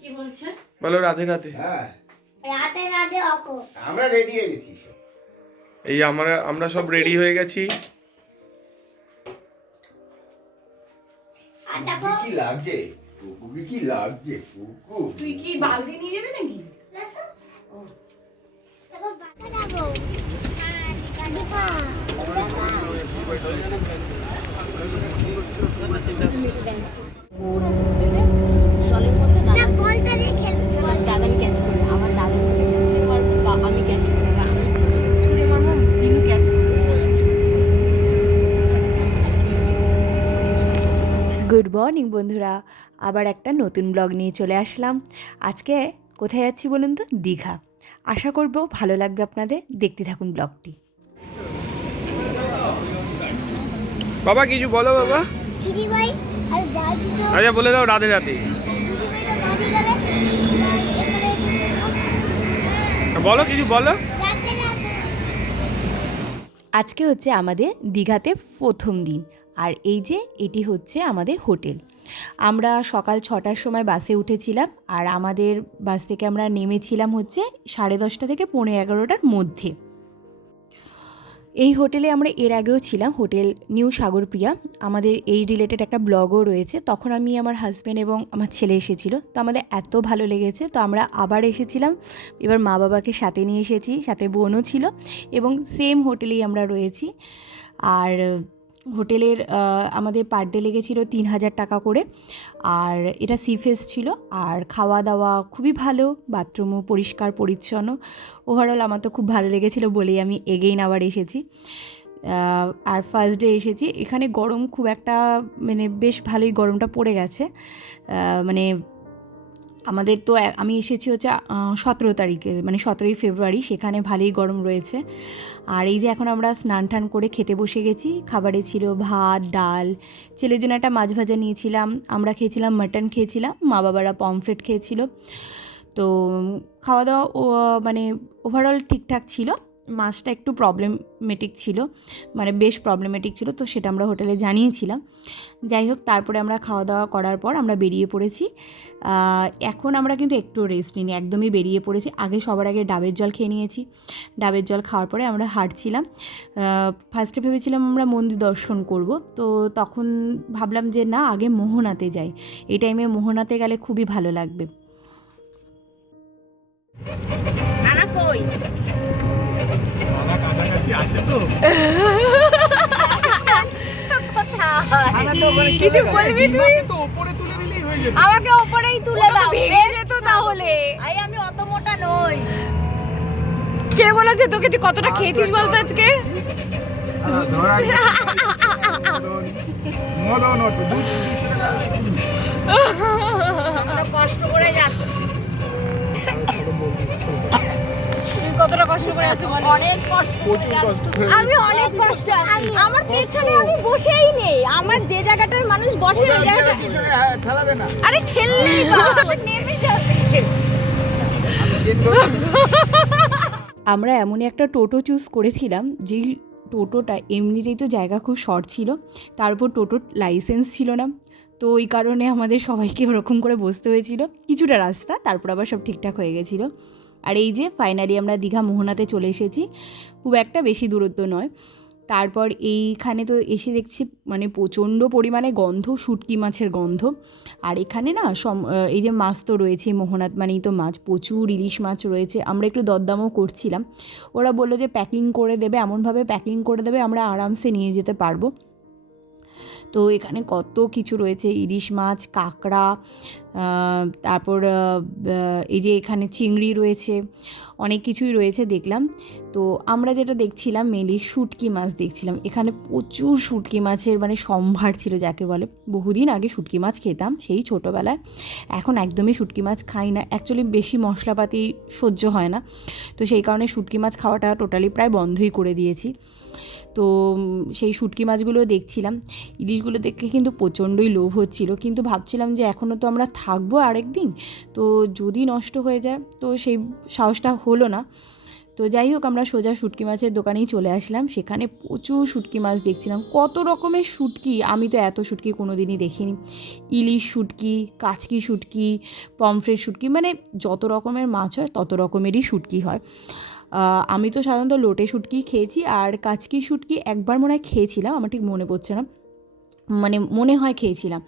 কি বলছে? বলো রাধে রাধে। হ্যাঁ, রাতে রাতে অকো আমরা রেডি হয়ে গেছি। এই আমরা সব রেডি হয়ে গেছি। আর দেখো কি লাগছে? কুকুর কি লাগছে? কুকুর তুই কি বালতি নিয়ে যাবি নাকি? দেখো বাটা দাও। দেখো জলের মধ্যে না বলটা দিয়ে খেলবে দাদা ক্যাচ করে আমার দাদা থেকে ছুঁড়ে মারবো বা আমি ক্যাচ করবো বা আমি ছুঁড়ে মারবো দিনু ক্যাচ করবো। গুড মর্নিং বন্ধুরা, আবার একটা নতুন ব্লগ নিয়ে চলে আসলাম। আজকে কোথায় যাচ্ছি বলুন তো? দীঘা। আশা করব ভালো লাগবে আপনাদের, দেখতে থাকুন ব্লগটি। বাবা কিছু বলো বাবা। দিদি ভাই আর দাদি তো আচ্ছা বলে দাও রাধে রাধে। দিদি ভাই তো বাড়ি গেলে বলো কিছু বলো। রাতে রাতে আজকে হচ্ছে আমাদের দীঘাতে প্রথম দিন, আর এই যে এটি হচ্ছে আমাদের হোটেল। আমরা সকাল 6টার সময় বাসে উঠেছিলাম, আর আমাদের বাস থেকে আমরা নেমেছিলাম হচ্ছে 10:30 থেকে 11:15টার মধ্যে। এই হোটেলে আমরা এর আগেও ছিলাম, হোটেল নিউ সাগরপ্রিয়া। আমাদের এই রিলেটেড একটা ব্লগও রয়েছে। তখন আমি, আমার হাজব্যান্ড এবং আমার ছেলে এসেছিলো, তো আমাদের এত ভালো লেগেছে, তো আমরা আবার এসেছিলাম। এবার মা বাবাকে সাথে নিয়ে এসেছি, সাথে বোনও ছিল, এবং সেম হোটেলেই আমরা রয়েছি। আর হোটেলের আমাদের পার ডে লেগেছিল 3,000 টাকা করে, আর এটা সিফেস ছিল। আর খাওয়া দাওয়া খুবই ভালো, বাথরুমও পরিষ্কার পরিচ্ছন্ন। ওভারঅল আমার তো খুব ভালো লেগেছিলো বলেই আমি এগেইন আবার এসেছি। আর ফার্স্ট ডে এসেছি, এখানে গরম খুব একটা, মানে বেশ ভালোই গরমটা পড়ে গেছে। মানে আমাদের তো আমি এসেছি হচ্ছে 17 তারিখে, মানে 17ই ফেব্রুয়ারি, সেখানে ভালোই গরম রয়েছে। আর এই যে এখন আমরা স্নান টান করে খেতে বসে গেছি। খাবারে ছিল ভাত, ডাল, ছেলের জন্য একটা মাছ ভাজা নিয়েছিলাম, আমরা খেয়েছিলাম মাটন খেয়েছিলাম, মা বাবারা পমফ্রেট খেয়েছিল। তো খাওয়া দাওয়া মানে ওভারঅল ঠিকঠাক ছিল। মাছটা একটু প্রবলেমেটিক ছিল, মানে বেশ প্রবলেমেটিক ছিল, তো সেটা আমরা হোটেলে জানিয়েছিলাম। যাই হোক, তারপরে আমরা খাওয়া দাওয়া করার পর আমরা বেরিয়ে পড়েছি। এখন আমরা কিন্তু একটু রেস্ট নিই, একদমই বেরিয়ে পড়েছি। সবার আগে ডাবের জল খেয়ে নিয়েছি। ডাবের জল খাওয়ার পরে আমরা হাঁটছিলাম। ফার্স্টে ভেবেছিলাম আমরা মন্দির দর্শন করব, তো তখন ভাবলাম যে না, আগে মোহনাতে যাই। এই টাইমে মোহনাতে গেলে খুবই ভালো লাগবে। নানা কই কিছু বলবি তুই? আমাকে ওপরেই তুলে দাও, ভেঙে যেত তাহলে। আমি অত মোটা নই। কে বলেছে তোকে? তুই কতটা খেয়েছিস বলতো আজকে? আমরা কষ্ট করে যাচ্ছি। তুই কতটা কষ্ট করে আছো? অনেক কষ্ট করে যাচ্ছি। আমি অনেক কষ্ট, আমার পেছনে আমি বসেই নেই। আমার যে জায়গাটার মানুষ বসে, ওই জায়গাটা আরে ঠেললেই বা নেমে যাবে। আমরা এমনই একটা টোটো চুজ করেছিলাম, যেই টোটোটা এমনিতেই তো জায়গা খুব শর্ট ছিল, তার উপর টোটোর লাইসেন্স ছিল না। তো ওই কারণে আমাদের সবাইকে ওরকম করে বসতে হয়েছিল কিছুটা রাস্তা, তারপর আবার সব ঠিকঠাক হয়ে গেছিলো। আর এই যে ফাইনালি আমরা দীঘা মোহনাতে চলে এসেছি, খুব একটা বেশি দূরত্ব নয়। তারপর এইখানে তো এসে দেখছি মানে প্রচণ্ড পরিমাণে গন্ধ, শুটকি মাছের গন্ধ। আর এখানে না এই যে মাছ তো রয়েছে, মোহনাত মানেই তো মাছ, প্রচুর ইলিশ মাছ রয়েছে। আমরা একটু দরদামও করছিলাম, ওরা বললো যে প্যাকিং করে দেবে, এমনভাবে প্যাকিং করে দেবে আমরা আরামসে নিয়ে যেতে পারবো। তো এখানে কত কিছু রয়েছে, ইলিশ মাছ, কাঁকড়া, তারপর এই যে এখানে চিংড়ি রয়েছে, অনেক কিছুই রয়েছে দেখলাম। তো আমরা যেটা দেখছিলাম মেনলি শুটকি মাছ দেখছিলাম। এখানে প্রচুর শুটকি মাছের মানে সম্ভার ছিল যাকে বলে। বহুদিন আগে শুটকি মাছ খেতাম, সেই ছোটোবেলায়। এখন একদমই শুটকি মাছ খাই না, অ্যাকচুয়ালি বেশি মশলাপাতি সহ্য হয় না, তো সেই কারণে শুটকি মাছ খাওয়াটা টোটালি প্রায় বন্ধই করে দিয়েছি। তো সেই শুটকি মাছগুলো দেখছিলাম, ইলিশগুলো দেখে কিন্তু প্রচণ্ডই লোভ হচ্ছিল, কিন্তু ভাবছিলাম যে এখনও তো আমরা থাকবো আরেক দিন, তো যদি নষ্ট হয়ে যায়, তো সেই সাহসটা হলো না। তো যাই হোক আমরা সোজা শুটকি মাছের দোকানেই চলে আসলাম। সেখানে প্রচুর শুটকি মাছ দেখছিলাম, কত রকমের শুটকি, আমি তো এত শুটকি কোনো দিনই দেখিনি। ইলিশ শুটকি, কাচকি শুটকি, পমফ্রেট শুটকি, মানে যত রকমের মাছ হয় তত রকমেরই শুটকি হয়। আমি তো সাধারণত লোটে শুটকি খেয়েছি, আর কাচকি শুটকি একবার মনে হয় খেয়েছিলাম, আমার ঠিক মনে পড়ছে না, মানে মনে হয় খেয়েছিলাম।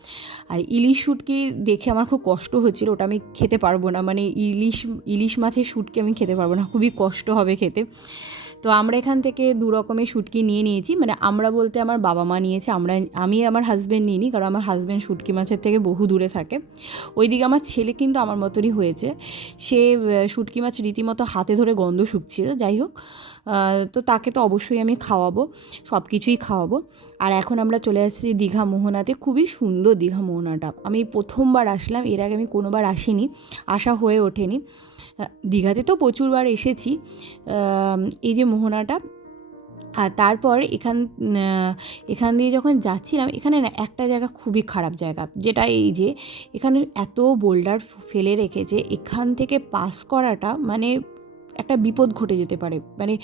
আর ইলিশ শুটকি দেখে আমার খুব কষ্ট হচ্ছিল, ওটা আমি খেতে পারবো না, মানে ইলিশ মাছের শুটকি আমি খেতে পারবো না, খুবই কষ্ট হবে খেতে। তো আমরা এখান থেকে 2 রকমের শুটকি নিয়ে নিয়েছি, মানে আমরা বলতে আমার বাবা মা নিয়েছে, আমি আমার হাজব্যান্ড নিইনি, কারণ আমার হাজব্যান্ড শুটকি মাছের থেকে বহু দূরে থাকে। ওইদিকে আমার ছেলে কিন্তু আমার মতোই হয়েছে, সে শুটকি মাছ রীতিমতো হাতে ধরে গন্ধ শুকছিল। যাই হোক, তো তাকে তো অবশ্যই আমি খাওয়াবো, সব কিছুই খাওয়াবো। আর এখন আমরা চলে আসছি দীঘা মোহনাতে। খুবই সুন্দর দীঘা মোহনাটা, আমি প্রথমবার আসলাম, এর আগে আমি কোনোবার আসিনি, আসা হয়ে ওঠেনি। দীঘাতে তো প্রচুরবার এসেছি, এই যে মোহনাটা। আর তারপর এখান দিয়ে যখন যাচ্ছিলাম, এখানে না একটা জায়গা খুবই খারাপ জায়গা, যেটা এই যে এখানে এত বোল্ডার ফেলে রেখেছে, এখান থেকে পাস করাটা মানে একটা বিপদ ঘটে যেতে পারে, মানে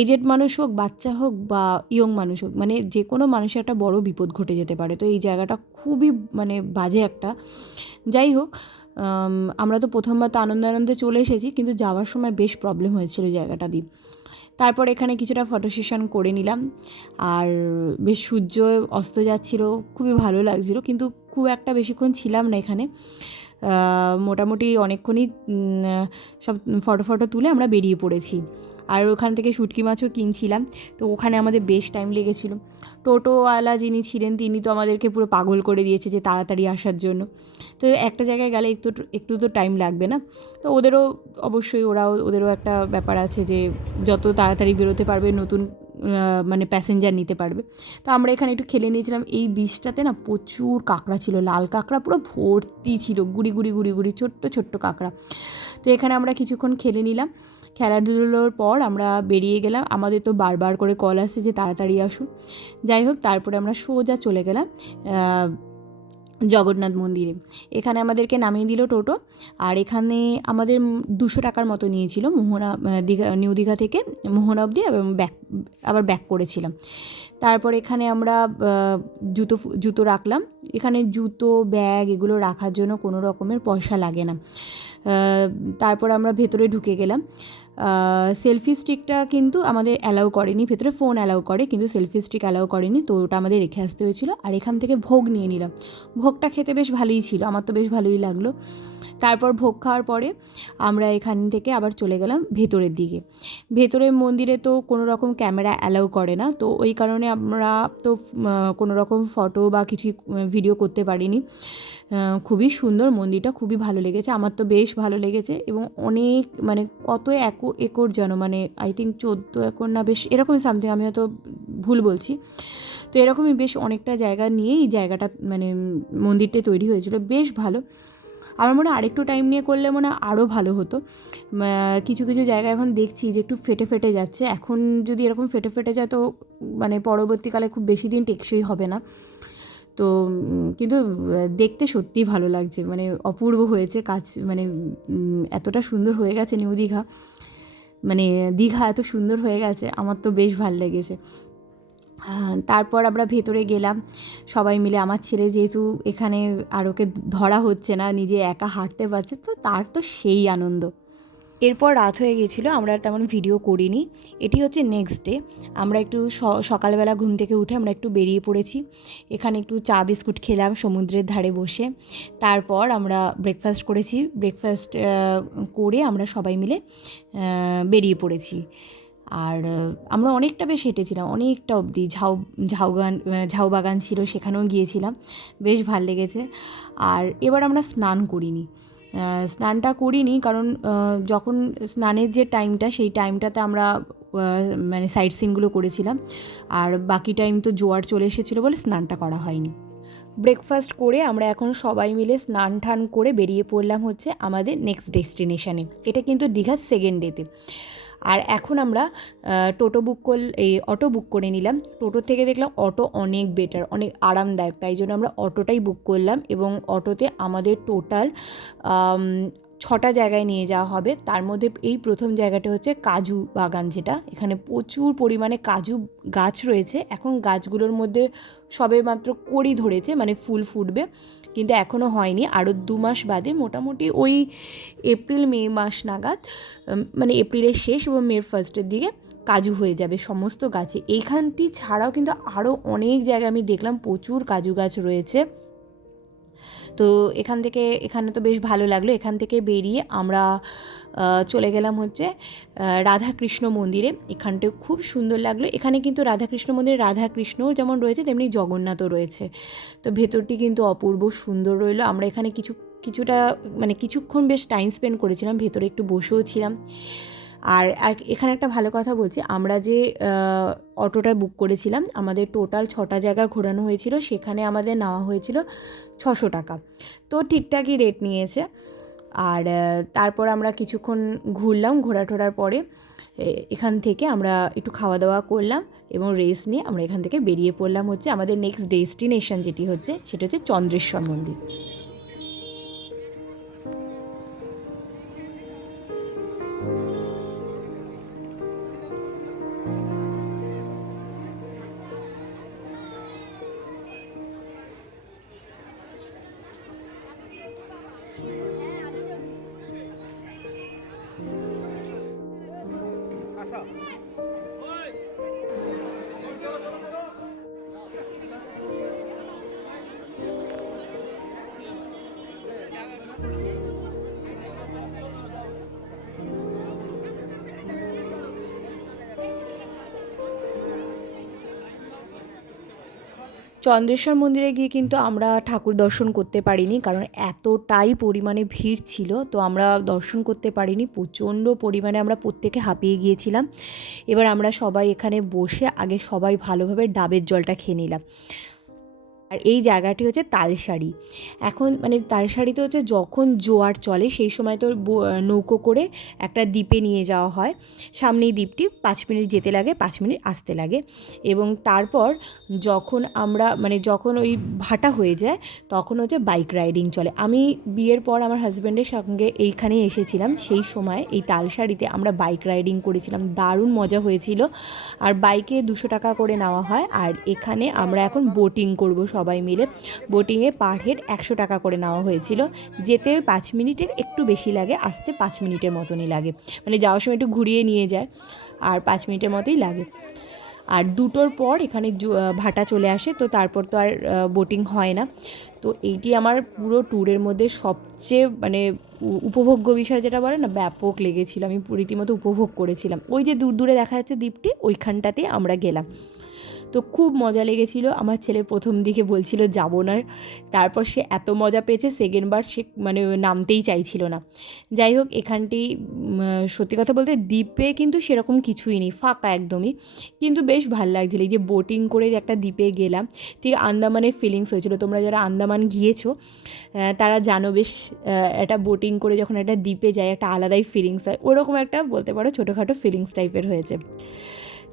এজেড মানুষ হোক, বাচ্চা হোক বা ইয়ং মানুষ হোক, মানে যে কোনো মানুষের একটা বড় বিপদ ঘটে যেতে পারে। তো এই জায়গাটা খুবই মানে বাজে একটা। যাই হোক, আমরা তো প্রথমবার তো আনন্দে চলে এসেছি, কিন্তু যাওয়ার সময় বেশ প্রবলেম হয়েছিল জায়গাটা দিয়ে। তারপর এখানে কিছুটা ফটো সেশন করে নিলাম, আর বেশ সূর্য অস্ত যাচ্ছিল, খুবই ভালো লাগছিল, কিন্তু খুব একটা বেশিক্ষণ ছিলাম না এখানে। মোটামুটি অনেকক্ষণই সব ফটো তুলে আমরা বেরিয়ে পড়েছি। আর ওখান থেকে শুটকি মাছও কিনছিলাম, তো ওখানে আমাদের বেশ টাইম লেগেছিল। টোটোওয়ালা যিনি ছিলেন তিনি তো আমাদেরকে পুরো পাগল করে দিয়েছে যে তাড়াতাড়ি আসার জন্য। তো একটা জায়গায় গেলে একটু তো টাইম লাগবে না, তো অবশ্যই ওদেরও একটা ব্যাপার আছে যে যত তাড়াতাড়ি বেরোতে পারবে নতুন মানে প্যাসেঞ্জার নিতে পারবে। তো আমরা এখানে একটু খেলে নিয়েছিলাম। এই বীজটাতে না প্রচুর কাঁকড়া ছিল, লাল কাঁকড়া পুরো ভর্তি ছিল, গুড়ি গুড়ি ছোট্ট কাঁকড়া। তো এখানে আমরা কিছুক্ষণ খেলে নিলাম, খেলাধুলোর পর আমরা বেরিয়ে গেলাম। আমাদের তো বারবার করে কল আসছে যে তাড়াতাড়ি আসুন। যাই হোক, তারপরে আমরা সোজা চলে গেলাম জগন্নাথ মন্দিরে। এখানে আমাদেরকে নামিয়ে দিল টোটো, আর এখানে আমাদের 200 টাকার মতো নিয়েছিল নিউ দীঘা থেকে মোহনা অবধি, আবার ব্যাক করেছিলাম। তারপর এখানে আমরা জুতো রাখলাম। এখানে জুতো, ব্যাগ এগুলো রাখার জন্য কোনো রকমের পয়সা লাগে না। তারপর আমরা ভেতরে ঢুকে গেলাম। সেলফি স্টিকটা কিন্তু আমাদের অ্যালাউ করেনি, ভেতরে ফোন অ্যালাউ করে কিন্তু সেলফি স্টিক অ্যালাউ করেনি, তো ওটা আমাদের রেখে আসতে হয়েছিল। আর এখান থেকে ভোগ নিয়ে নিলাম, ভোগটা খেতে বেশ ভালোই ছিল, আমার তো বেশ ভালোই লাগলো। তারপর ভোগ খাওয়ার পরে আমরা এখান থেকে আবার চলে গেলাম ভেতরের দিকে। ভেতরের মন্দিরে তো কোনো রকম ক্যামেরা অ্যালাউ করে না, তো ওই কারণে আমরা তো কোনো রকম ফটো বা কিছুই ভিডিও করতে পারিনি। খুবই সুন্দর মন্দিরটা, খুবই ভালো লেগেছে, আমার তো বেশ ভালো লেগেছে। এবং অনেক মানে কত একর যেন, মানে আই থিঙ্ক 14 একর না বেশ এরকমই সামথিং, আমি হয়তো ভুল বলছি। তো এরকমই বেশ অনেকটা জায়গা নিয়ে এই জায়গাটা মানে মন্দিরটা তৈরি হয়েছিল, বেশ ভালো। আমার মনে হয় আরেকটু টাইম নিয়ে করলে মনে হয় আরও ভালো হতো। কিছু জায়গা এখন দেখছি যে একটু ফেটে যাচ্ছে, এখন যদি এরকম ফেটে যায় তো মানে পরবর্তীকালে খুব বেশি দিন টেকসই হবে না। তো কিন্তু দেখতে সত্যিই ভালো লাগছে, মানে অপূর্ব হয়েছে কাজ, মানে এতটা সুন্দর হয়ে গেছে নিউ দীঘা, মানে দীঘা এত সুন্দর হয়ে গেছে, আমার তো বেশ ভালো লেগেছে। তারপর আমরা ভেতরে গেলাম সবাই মিলে। আমার ছেলে যেহেতু এখানে আর ওকে ধরা হচ্ছে না, নিজে একা হাঁটতে পারছে, তো তার তো সেই আনন্দ। এরপর রাত হয়ে গেছিলো, আমরা আর তেমন ভিডিও করিনি। এটি হচ্ছে নেক্সট ডে। আমরা একটু সকালবেলা ঘুম থেকে উঠে আমরা একটু বেরিয়ে পড়েছি। এখানে একটু চা বিস্কুট খেলাম সমুদ্রের ধারে বসে। তারপর আমরা ব্রেকফাস্ট করেছি, ব্রেকফাস্ট করে আমরা সবাই মিলে বেরিয়ে পড়েছি। আর আমরা অনেকটা বেশ হেঁটেছিলাম, অনেকটা অবধি ঝাউ বাগান ছিল, সেখানেও গিয়েছিলাম, বেশ ভাল লেগেছে। আর এবার আমরা স্নানটা করিনি, কারণ যখন স্নানের যে টাইমটা, সেই টাইমটাতে আমরা মানে সাইট সিনগুলো করেছিলাম, আর বাকি টাইম তো জোয়ার চলে এসেছিলো বলে স্নানটা করা হয়নি। ব্রেকফাস্ট করে আমরা এখন সবাই মিলে স্নান টান করে বেরিয়ে পড়লাম হচ্ছে আমাদের নেক্সট ডেস্টিনেশানে। এটা কিন্তু দীঘার সেকেন্ড ডেতে। আর এখন আমরা অটো বুক করে নিলাম। টোটো থেকে দেখলাম অটো অনেক বেটার, অনেক আরামদায়ক, তাই জন্য আমরা অটোটাই বুক করলাম। এবং অটোতে আমাদের টোটাল 6টা জায়গায় নিয়ে যাওয়া হবে। তার মধ্যে এই প্রথম জায়গাটা হচ্ছে কাজু বাগান, যেটা এখানে প্রচুর পরিমাণে কাজু গাছ রয়েছে। এখন গাছগুলোর মধ্যে সবে মাত্র কড়ি ধরেছে, মানে ফুল ফুটবে, কিন্তু এখনও হয়নি। আরও 2 মাস বাদে মোটামুটি ওই এপ্রিল মে মাস নাগাদ, মানে এপ্রিলের শেষ এবং মের ফার্স্টের দিকে কাজু হয়ে যাবে সমস্ত গাছে। এইখানটি ছাড়াও কিন্তু আরও অনেক জায়গায় আমি দেখলাম প্রচুর কাজু গাছ রয়েছে। তো এখানে তো বেশ ভালো লাগলো। এখান থেকে বেরিয়ে আমরা চলে গেলাম হচ্ছে রাধাকৃষ্ণ মন্দিরে। এখানটাও খুব সুন্দর লাগলো। এখানে কিন্তু রাধাকৃষ্ণ মন্দিরে রাধাকৃষ্ণও যেমন রয়েছে তেমনি জগন্নাথও রয়েছে। তো ভেতরটি কিন্তু অপূর্ব সুন্দর রইলো। আমরা এখানে কিছুক্ষণ বেশ টাইম স্পেন্ড করেছিলাম, ভেতরে একটু বসেও ছিলাম। আর এখানে একটা ভালো কথা বলছি, আমরা যে অটোটা বুক করেছিলাম, আমাদের টোটাল 6টা জায়গা ঘোরানো হয়েছিল, সেখানে আমাদের নেওয়া হয়েছিল 600 টাকা। তো ঠিকঠাকই রেট নিয়েছে। আর তারপর আমরা কিছুক্ষণ ঘুরলাম, ঘোরাটোরার পরে এখান থেকে আমরা একটু খাওয়া দাওয়া করলাম এবং রেস্ট নিয়ে আমরা এখান থেকে বেরিয়ে পড়লাম হচ্ছে আমাদের নেক্সট ডেস্টিনেশন, যেটি হচ্ছে সেটা হচ্ছে চন্দ্রেশ্বর মন্দির। চন্দ্রেশ্বর মন্দিরে গিয়ে কিন্তু আমরা ঠাকুর দর্শন করতে পারিনি, কারণ এতটাই পরিমাণে ভিড় ছিল। তো আমরা দর্শন করতে পারিনি, প্রচণ্ড পরিমাণে আমরা প্রত্যেকে হাঁপিয়ে গিয়েছিলাম। এবার আমরা সবাই এখানে বসে আগে সবাই ভালোভাবে ডাবের জলটা খেয়ে নিলাম। আর এই জায়গাটি হচ্ছে তালসারি। এখন মানে তালসারিতে হচ্ছে যখন জোয়ার চলে সেই সময় তো নৌকো করে একটা দ্বীপে নিয়ে যাওয়া হয়। সামনেই দ্বীপটি, 5 মিনিট যেতে লাগে, 5 মিনিট আসতে লাগে। এবং তারপর যখন ওই ভাটা হয়ে যায় তখন হচ্ছে বাইক রাইডিং চলে। আমি বিয়ের পর আমার হাজব্যান্ডের সঙ্গে এইখানেই এসেছিলাম, সেই সময় এই তালসারিতে আমরা বাইক রাইডিং করেছিলাম, দারুণ মজা হয়েছিল। আর বাইকে 200 টাকা করে নেওয়া হয়। আর এখানে আমরা এখন বোটিং করব সবাই মিলে। বোটিংয়ে পার হেড 100 টাকা করে নেওয়া হয়েছিল। যেতে 5 মিনিটের একটু বেশি লাগে, আসতে 5 মিনিটের মতনই লাগে, মানে যাওয়ার সময় একটু ঘুরিয়ে নিয়ে যায়, আর 5 মিনিটের মতোই লাগে। আর 2টোর পর এখানে ভাটা চলে আসে, তো তারপর তো আর বোটিং হয় না। তো এইটি আমার পুরো ট্যুরের মধ্যে সবচেয়ে মানে উপভোগ্য বিষয়, যেটা বলে না, ব্যাপক লেগেছিল। আমি রীতিমতো উপভোগ করেছিলাম। ওই যে দূরে দেখা যাচ্ছে দ্বীপটি, ওইখানটাতে আমরা গেলাম। তো খুব মজা লেগেছিল। আমার ছেলে প্রথম দিকে বলছিল যাব না, তারপর সে এত মজা পেয়েছে সেকেন্ডবার সে মানে নামতেই চাইছিল না। যাই হোক, এখানটি সত্যি কথা বলতে দ্বীপে কিন্তু সেরকম কিছুই নেই, ফাঁকা একদমই, কিন্তু বেশ ভালো লাগছিলো। এই যে বোটিং করে যে একটা দ্বীপে গেলাম, ঠিক আন্দামানের ফিলিংস হয়েছিল। তোমরা যারা আন্দামান গিয়েছো তারা জানো, বেশ একটা বোটিং করে যখন একটা দ্বীপে যায় একটা আলাদাই ফিলিংস হয়, ওরকম একটা বলতে পারো ছোটোখাটো ফিলিংস টাইপের হয়েছে।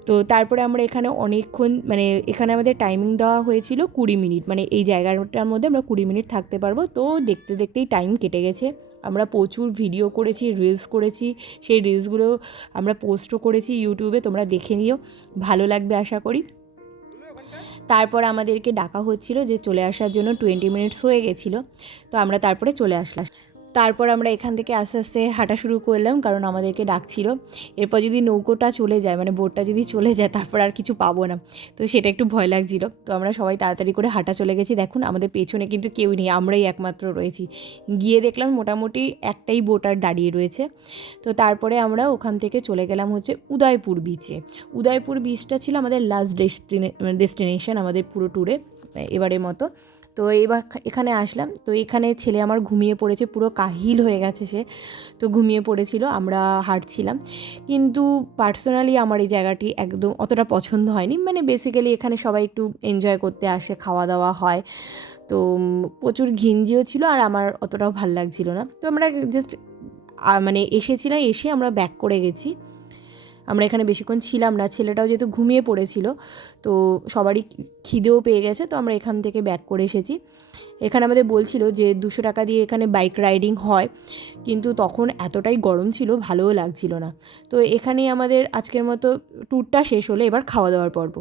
তো তারপরে আমরা এখানে অনেকক্ষণ, মানে এখানে আমাদের টাইমিং দেওয়া হয়েছিল 20 মিনিট, মানে এই জায়গাটার মধ্যে আমরা 20 মিনিট থাকতে পারবো। তো দেখতে দেখতেই টাইম কেটে গেছে। আমরা প্রচুর ভিডিও করেছি, রিলস করেছি, সেই রিলসগুলো আমরা পোস্টও করেছি ইউটিউবে, তোমরা দেখে নিও, ভালো লাগবে আশা করি। তারপর আমাদেরকে ডাকা হচ্ছিল যে চলে আসার জন্য, 20 মিনিটস হয়ে গেছিলো। তো আমরা তারপরে চলে আসলাম। তারপর আমরা এখান থেকে আস্তে আস্তে হাঁটা শুরু করলাম, কারণ আমাদেরকে ডাকছিল। এরপর যদি নৌকোটা চলে যায়, মানে বোটটা যদি চলে যায়, তারপর আর কিছু পাবো না, তো সেটা একটু ভয় লাগছিল। তো আমরা সবাই তাড়াতাড়ি করে হাঁটা চলে গেছি। দেখুন আমাদের পেছনে কিন্তু কেউ নেই, আমরাই একমাত্র রয়েছি। গিয়ে দেখলাম মোটামুটি একটাই বোট আর দাঁড়িয়ে রয়েছে। তো তারপরে আমরা ওখান থেকে চলে গেলাম হচ্ছে উদয়পুর বিচে। উদয়পুর বিচটা ছিল আমাদের লাস্ট ডেস্টিনেশন আমাদের পুরো ট্যুরে এবারের মতো। তো এবার এখানে আসলাম। তো এখানে ছেলে আমার ঘুমিয়ে পড়েছে, পুরো কাহিল হয়ে গেছে সে, তো ঘুমিয়ে পড়েছিল। আমরা হাঁটছিলাম, কিন্তু পার্সোনালি আমার এই জায়গাটি একদম অতটা পছন্দ হয়নি। মানে বেসিক্যালি এখানে সবাই একটু এনজয় করতে আসে, খাওয়া দাওয়া হয়, তো প্রচুর ঘিঞ্জিও ছিল, আর আমার অতটাও ভাল লাগছিল না। তো আমরা জাস্ট মানে এসেছিলাম, এসে আমরা ব্যাক করে গেছি। আমরা এখানে বেশিক্ষণ ছিলাম না, ছেলেটাও যেহেতু ঘুমিয়ে পড়েছিল, তো সবারই খিদেও পেয়ে গেছে, তো আমরা এখান থেকে ব্যাক করে এসেছি। এখানে আমাদের বলছিল যে 200 টাকা দিয়ে এখানে বাইক রাইডিং হয়, কিন্তু তখন এতটাই গরম ছিল, ভালোও লাগছিল না। তো এখানেই আমাদের আজকের মতো ট্যুরটা শেষ হলো। এবার খাওয়া দাওয়ার পর্ব।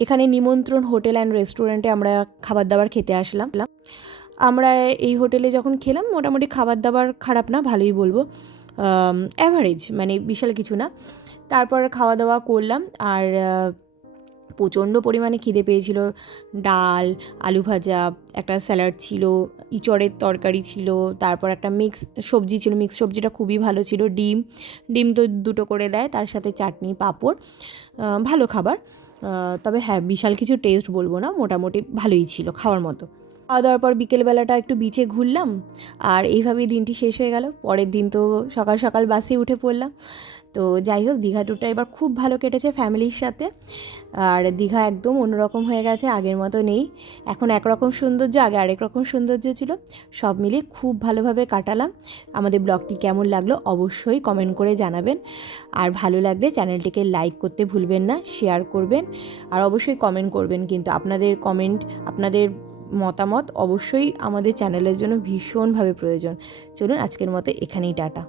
এখানে নিমন্ত্রণ হোটেল অ্যান্ড রেস্টুরেন্টে আমরা খাবার দাবার খেতে আসলাম। আমরা এই হোটেলে যখন খেলাম, মোটামুটি খাবার দাবার খারাপ না, ভালোই বলবো, অ্যাভারেজ, মানে বিশাল কিছু না। তারপর খাওয়া দাওয়া করলাম, আর প্রচণ্ড পরিমাণে খিদে পেয়েছিল। ডাল, আলু ভাজা, একটা স্যালাড ছিল, ইঁচড়ের তরকারি ছিল, তারপর একটা মিক্স সবজি ছিল, মিক্স সবজিটা খুবই ভালো ছিল, ডিম তো 2টো করে দেয়, তার সাথে চাটনি, পাঁপড়, ভালো খাবার। তবে হ্যাঁ, বিশাল কিছু টেস্ট বলবো না, মোটামুটি ভালোই ছিল, খাওয়ার মতো। খাওয়া দাওয়ার পর বিকেলবেলাটা একটু বিচে ঘুরলাম, আর এইভাবেই দিনটি শেষ হয়ে গেল। পরের দিন তো সকাল সকাল বাসে উঠে পড়লাম। তো যাই হোক, দীঘা ট্যুরটা এবার খুব ভালো কেটেছে ফ্যামিলির সাথে। আর দীঘা একদম অন্যরকম হয়ে গেছে, আগের মতো নেই। এখন একরকম সৌন্দর্য, আগে আরেক রকম সৌন্দর্য ছিল। সব মিলিয়ে খুব ভালোভাবে কাটালাম। আমাদের ব্লগটি কেমন লাগলো অবশ্যই কমেন্ট করে জানাবেন, আর ভালো লাগলে চ্যানেলটিকে লাইক করতে ভুলবেন না, শেয়ার করবেন, আর অবশ্যই কমেন্ট করবেন। কিন্তু আপনাদের কমেন্ট, আপনাদের মতামত অবশ্যই আমাদের চ্যানেলের জন্য ভীষণভাবে প্রয়োজন। চলুন আজকের মতো এখানেই টাটা।